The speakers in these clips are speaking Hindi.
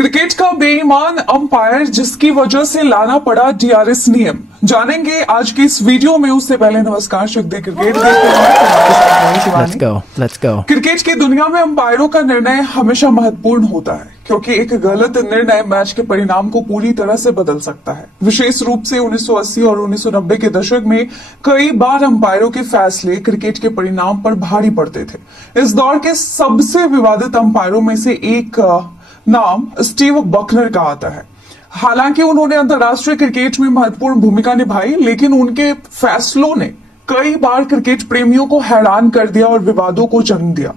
क्रिकेट का बेईमान अंपायर जिसकी वजह से लाना पड़ा डीआरएस नियम, जानेंगे आज की इस वीडियो में। उससे पहले नमस्कार, शुक्रिया क्रिकेट Let's go. क्रिकेट की दुनिया में अंपायरों का निर्णय हमेशा महत्वपूर्ण होता है, क्योंकि एक गलत निर्णय मैच के परिणाम को पूरी तरह से बदल सकता है। विशेष रूप से 1980 और 1990 के दशक में कई बार अंपायरों के फैसले क्रिकेट के परिणाम पर भारी पड़ते थे। इस दौर के सबसे विवादित अंपायरों में से एक नाम स्टीव बकनर का आता है। हालांकि उन्होंने अंतर्राष्ट्रीय क्रिकेट में महत्वपूर्ण भूमिका निभाई, लेकिन उनके फैसलों ने कई बार क्रिकेट प्रेमियों को हैरान कर दिया और विवादों को जन्म दिया।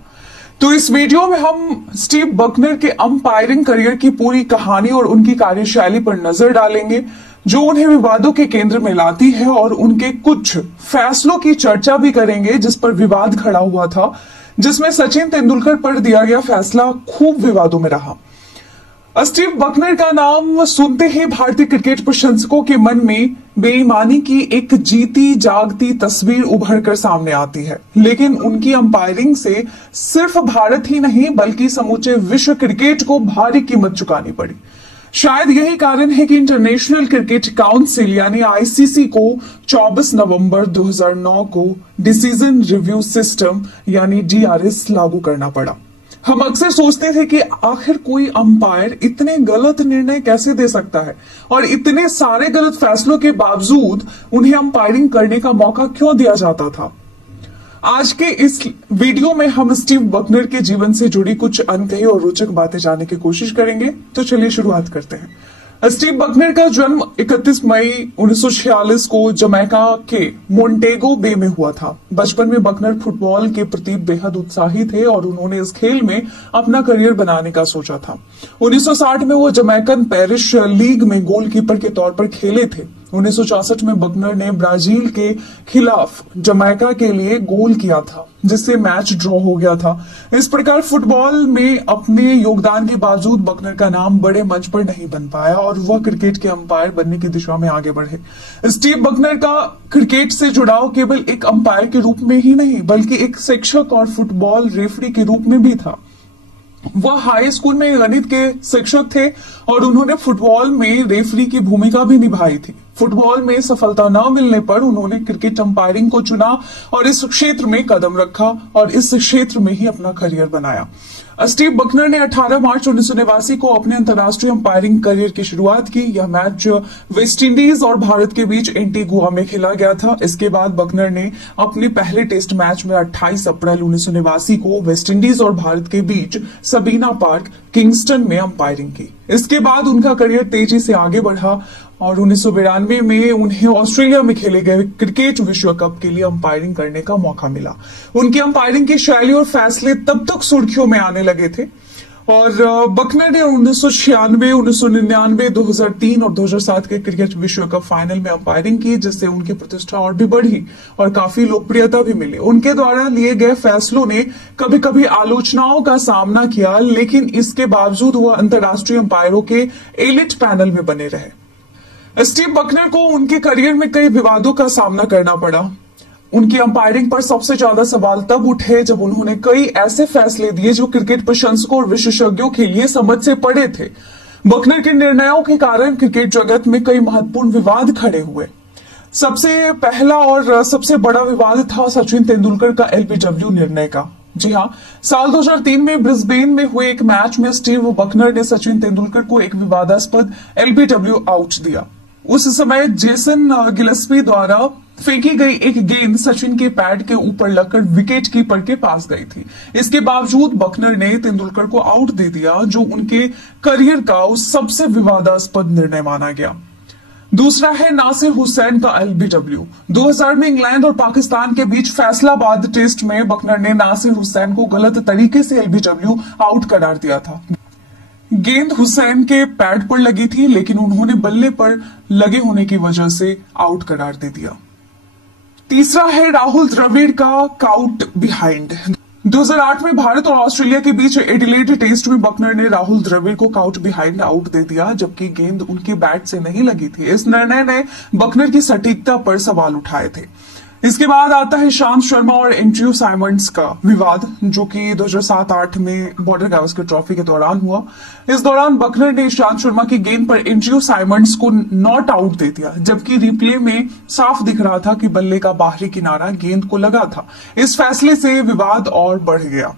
तो इस वीडियो में हम स्टीव बकनर के अंपायरिंग करियर की पूरी कहानी और उनकी कार्यशैली पर नजर डालेंगे, जो उन्हें विवादों के केंद्र में लाती है, और उनके कुछ फैसलों की चर्चा भी करेंगे जिस पर विवाद खड़ा हुआ था, जिसमें सचिन तेंदुलकर पर दिया गया फैसला खूब विवादों में रहा। स्टीव बकनर का नाम सुनते ही भारतीय क्रिकेट प्रशंसकों के मन में बेईमानी की एक जीती जागती तस्वीर उभर कर सामने आती है। लेकिन उनकी अंपायरिंग से सिर्फ भारत ही नहीं बल्कि समूचे विश्व क्रिकेट को भारी कीमत चुकानी पड़ी। शायद यही कारण है कि इंटरनेशनल क्रिकेट काउंसिल यानी आईसीसी को 24 नवंबर 2009 को डिसीजन रिव्यू सिस्टम यानी डीआरएस लागू करना पड़ा। हम अक्सर सोचते थे कि आखिर कोई अंपायर इतने गलत निर्णय कैसे दे सकता है, और इतने सारे गलत फैसलों के बावजूद उन्हें अंपायरिंग करने का मौका क्यों दिया जाता था। आज के इस वीडियो में हम स्टीव बकनर के जीवन से जुड़ी कुछ अनकही और रोचक बातें जानने की कोशिश करेंगे। तो चलिए शुरुआत करते हैं। स्टीव बकनर का जन्म 31 मई 1946 को जमैका के मोंटेगो बे में हुआ था। बचपन में बकनर फुटबॉल के प्रति बेहद उत्साही थे और उन्होंने इस खेल में अपना करियर बनाने का सोचा था। 1960 में वो जमैकन पेरिश लीग में गोलकीपर के तौर पर खेले थे। 1964 में बकनर ने ब्राजील के खिलाफ जमैका के लिए गोल किया था, जिससे मैच ड्रॉ हो गया था। इस प्रकार फुटबॉल में अपने योगदान के बावजूद बकनर का नाम बड़े मंच पर नहीं बन पाया और वह क्रिकेट के अंपायर बनने की दिशा में आगे बढ़े। स्टीव बकनर का क्रिकेट से जुड़ाव केवल एक अंपायर के रूप में ही नहीं बल्कि एक शिक्षक और फुटबॉल रेफरी के रूप में भी था। वह हाई स्कूल में गणित के शिक्षक थे और उन्होंने फुटबॉल में रेफरी की भूमिका भी निभाई थी। फुटबॉल में सफलता न मिलने पर उन्होंने क्रिकेट अंपायरिंग को चुना और इस क्षेत्र में कदम रखा और इस क्षेत्र में ही अपना करियर बनाया। स्टीव बकनर ने 18 मार्च 1989 को अपने अंतर्राष्ट्रीय अंपायरिंग करियर की शुरुआत की। यह मैच वेस्टइंडीज और भारत के बीच एंटीगुआ में खेला गया था। इसके बाद बकनर ने अपने पहले टेस्ट मैच में 28 अप्रैल 1989 को वेस्टइंडीज और भारत के बीच सबीना पार्क किंगस्टन में अंपायरिंग की। इसके बाद उनका करियर तेजी से आगे बढ़ा और 1992 में उन्हें ऑस्ट्रेलिया में खेले गए क्रिकेट विश्व कप के लिए अंपायरिंग करने का मौका मिला। उनकी अंपायरिंग की शैली और फैसले तब तक सुर्खियों में आने लगे थे और बकनर ने 1996, 1999, 2003 और 2007 के क्रिकेट विश्व कप फाइनल में अंपायरिंग की, जिससे उनकी प्रतिष्ठा और भी बढ़ी और काफी लोकप्रियता भी मिली। उनके द्वारा लिए गए फैसलों ने कभी कभी आलोचनाओं का सामना किया, लेकिन इसके बावजूद वह अंतर्राष्ट्रीय अंपायरों के एलिट पैनल में बने रहे। स्टीव बकनर को उनके करियर में कई विवादों का सामना करना पड़ा। उनकी अंपायरिंग पर सबसे ज्यादा सवाल तब उठे जब उन्होंने कई ऐसे फैसले दिए जो क्रिकेट प्रशंसकों और विशेषज्ञों के लिए समझ से परे थे। बकनर के निर्णयों के कारण क्रिकेट जगत में कई महत्वपूर्ण विवाद खड़े हुए। सबसे पहला और सबसे बड़ा विवाद था सचिन तेंदुलकर का एलबीडब्ल्यू निर्णय का। जी हाँ, साल 2003 में ब्रिस्बेन में हुए एक मैच में स्टीव बकनर ने सचिन तेंदुलकर को एक विवादास्पद एलबीडब्ल्यू आउट दिया। उस समय जेसन गिलस्पी द्वारा फेंकी गई एक गेंद सचिन के पैड के ऊपर लगकर विकेट कीपर के पास गई थी। इसके बावजूद बकनर ने तेंदुलकर को आउट दे दिया, जो उनके करियर का सबसे विवादास्पद निर्णय माना गया। दूसरा है नासिर हुसैन का एलबीडब्ल्यू। 2000 में इंग्लैंड और पाकिस्तान के बीच फैसलाबाद टेस्ट में बकनर ने नासिर हुसैन को गलत तरीके से एलबीडब्ल्यू आउट करार दिया था। गेंद हुसैन के पैड पर लगी थी, लेकिन उन्होंने बल्ले पर लगे होने की वजह से आउट करार दे दिया। तीसरा है राहुल द्रविड़ का काउट बिहाइंड। 2008 में भारत और ऑस्ट्रेलिया के बीच एडिलेड टेस्ट में बकनर ने राहुल द्रविड़ को काउट बिहाइंड आउट दे दिया, जबकि गेंद उनके बैट से नहीं लगी थी। इस निर्णय ने बकनर की सटीकता पर सवाल उठाए थे। इसके बाद आता है ईशांत शर्मा और एंड्रयू साइमंड्स का विवाद, जो कि 2007-8 में बॉर्डर गावस्कर ट्रॉफी के दौरान हुआ। इस दौरान बकनर ने ईशांत शर्मा की गेंद पर एंड्रयू साइमंड्स को नॉट आउट दे दिया, जबकि रिप्ले में साफ दिख रहा था कि बल्ले का बाहरी किनारा गेंद को लगा था। इस फैसले से विवाद और बढ़ गया।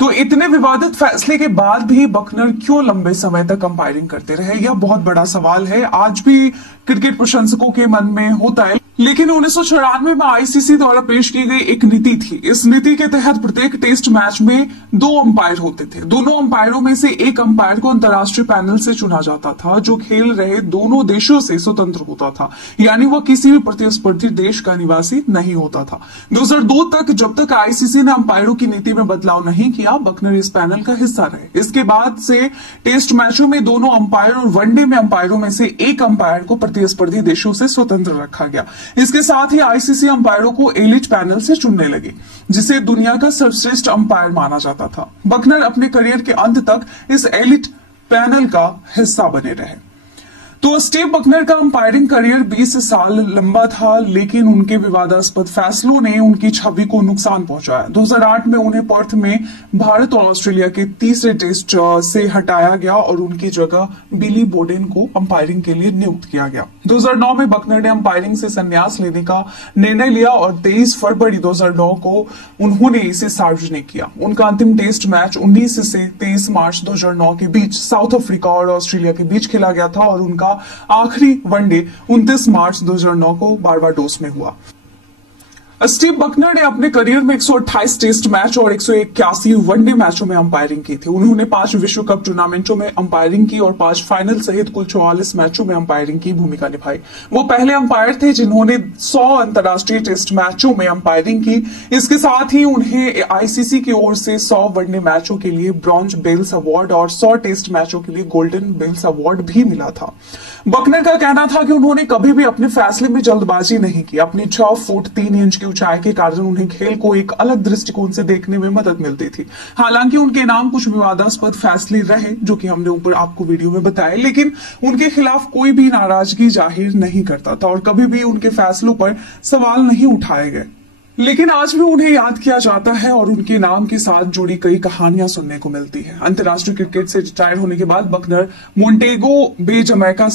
तो इतने विवादित फैसले के बाद भी बकनर क्यों लंबे समय तक अंपायरिंग करते रहे, यह बहुत बड़ा सवाल है। आज भी क्रिकेट प्रशंसकों के मन में होता है। लेकिन 1994 में आईसीसी द्वारा पेश की गई एक नीति थी। इस नीति के तहत प्रत्येक टेस्ट मैच में 2 अंपायर होते थे। दोनों अंपायरों में से एक अंपायर को अंतर्राष्ट्रीय पैनल से चुना जाता था, जो खेल रहे दोनों देशों से स्वतंत्र होता था, यानी वह किसी भी प्रतिस्पर्धी देश का निवासी नहीं होता था। 2002 तक, जब तक आईसीसी ने अंपायरों की नीति में बदलाव नहीं किया, बकनर इस पैनल का हिस्सा रहे। इसके बाद से टेस्ट मैचों में दोनों अंपायर और वनडे में अंपायरों में से एक अंपायर को प्रतिस्पर्धी देशों से स्वतंत्र रखा गया। इसके साथ ही आईसीसी अंपायरों को एलिट पैनल से चुनने लगी, जिसे दुनिया का सर्वश्रेष्ठ अंपायर माना जाता था। बकनर अपने करियर के अंत तक इस एलिट पैनल का हिस्सा बने रहे। तो स्टीव बकनर का अंपायरिंग करियर 20 साल लंबा था, लेकिन उनके विवादास्पद फैसलों ने उनकी छवि को नुकसान पहुंचाया। 2008 में उन्हें पर्थ में भारत और ऑस्ट्रेलिया के तीसरे टेस्ट से हटाया गया और उनकी जगह बिली बोडेन को अंपायरिंग के लिए नियुक्त किया गया। 2009 में बकनर ने अंपायरिंग से संन्यास लेने का निर्णय लिया और 23 फरवरी 2009 को उन्होंने इसे सार्वजनिक किया। उनका अंतिम टेस्ट मैच 19 से 23 मार्च 2009 के बीच साउथ अफ्रीका और ऑस्ट्रेलिया के बीच खेला गया था और उनका आखिरी वनडे 29 मार्च 2009 को बारबाडोस में हुआ। स्टीव बकनर ने अपने करियर में 128 टेस्ट मैच और 181 वनडे मैचों में अंपायरिंग की थी। उन्होंने 5 विश्व कप टूर्नामेंटों में अंपायरिंग की और 5 फाइनल सहित कुल 44 मैचों में अंपायरिंग की भूमिका निभाई। वो पहले अंपायर थे जिन्होंने 100 अंतर्राष्ट्रीय टेस्ट मैचों में अंपायरिंग की। इसके साथ ही उन्हें आईसीसी की ओर से 100 वनडे मैचों के लिए ब्रॉन्ज बेल्स अवार्ड और 100 टेस्ट मैचों के लिए गोल्डन बेल्स अवार्ड भी मिला था। बकनर का कहना था कि उन्होंने कभी भी अपने फैसले में जल्दबाजी नहीं की। अपनी 6 फुट 3 इंच की ऊंचाई के कारण उन्हें खेल को एक अलग दृष्टिकोण से देखने में मदद मिलती थी। हालांकि उनके नाम कुछ विवादास्पद फैसले रहे, जो कि हमने ऊपर आपको वीडियो में बताए, लेकिन उनके खिलाफ कोई भी नाराजगी जाहिर नहीं करता था और कभी भी उनके फैसलों पर सवाल नहीं उठाए गए। लेकिन आज भी उन्हें याद किया जाता है और उनके नाम के साथ जुड़ी कई कहानियां सुनने को मिलती है। अंतर्राष्ट्रीय क्रिकेट से रिटायर होने के बाद बकनर मोंटेगो बे जमैका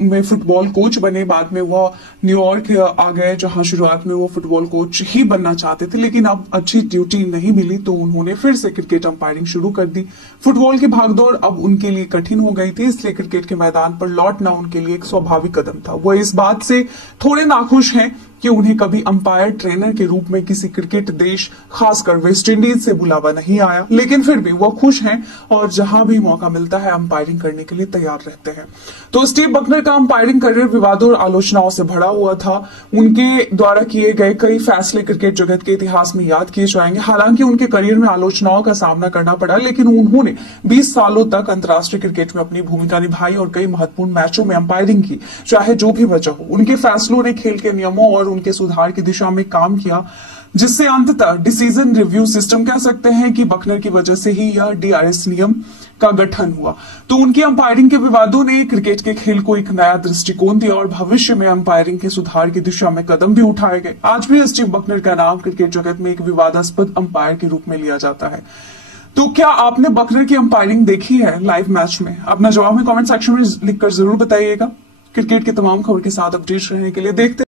में फुटबॉल कोच बने। बाद में वह न्यूयॉर्क आ गए, जहां शुरुआत में वो फुटबॉल कोच ही बनना चाहते थे, लेकिन अब अच्छी ड्यूटी नहीं मिली तो उन्होंने फिर से क्रिकेट अंपायरिंग शुरू कर दी। फुटबॉल की भागदौड़ अब उनके लिए कठिन हो गई थी, इसलिए क्रिकेट के मैदान पर लौटना उनके लिए एक स्वाभाविक कदम था। वो इस बात से थोड़े नाखुश हैं कि उन्हें कभी अंपायर ट्रेनर के रूप में किसी क्रिकेट देश, खासकर वेस्ट इंडीज से बुलावा नहीं आया, लेकिन फिर भी वो खुश हैं और जहां भी मौका मिलता है अंपायरिंग करने के लिए तैयार रहते हैं। तो स्टीव बकनर का अंपायरिंग करियर विवादों और आलोचनाओं से भरा हुआ था। उनके द्वारा किए गए कई फैसले क्रिकेट जगत के इतिहास में याद किए जाएंगे। हालांकि उनके करियर में आलोचनाओं का सामना करना पड़ा, लेकिन उन्होंने 20 सालों तक अंतर्राष्ट्रीय क्रिकेट में अपनी भूमिका निभाई और कई महत्वपूर्ण मैचों में अंपायरिंग की, चाहे जो भी वजह हो। उनके फैसलों ने खेल के नियमों और उनके सुधार की दिशा में काम किया, जिससे अंततः डिसीजन रिव्यू सिस्टम कह सकते हैं कि बकनर की वजह से ही यह डीआरएस नियम का गठन हुआ। तो उनकी अंपायरिंग के विवादों ने क्रिकेट के खेल को एक नया दृष्टिकोण दिया और भविष्य में अंपायरिंग के सुधार की दिशा में कदम भी उठाए गए। आज भी स्टीव बकनर का नाम क्रिकेट जगत में एक विवादास्पद अंपायर के रूप में लिया जाता है। तो क्या आपने बकनर की अंपायरिंग देखी है लाइव मैच में? अपना जवाब में कमेंट सेक्शन में लिखकर जरूर बताइएगा। क्रिकेट के तमाम खबर के साथ अपडेट रहने के लिए देखते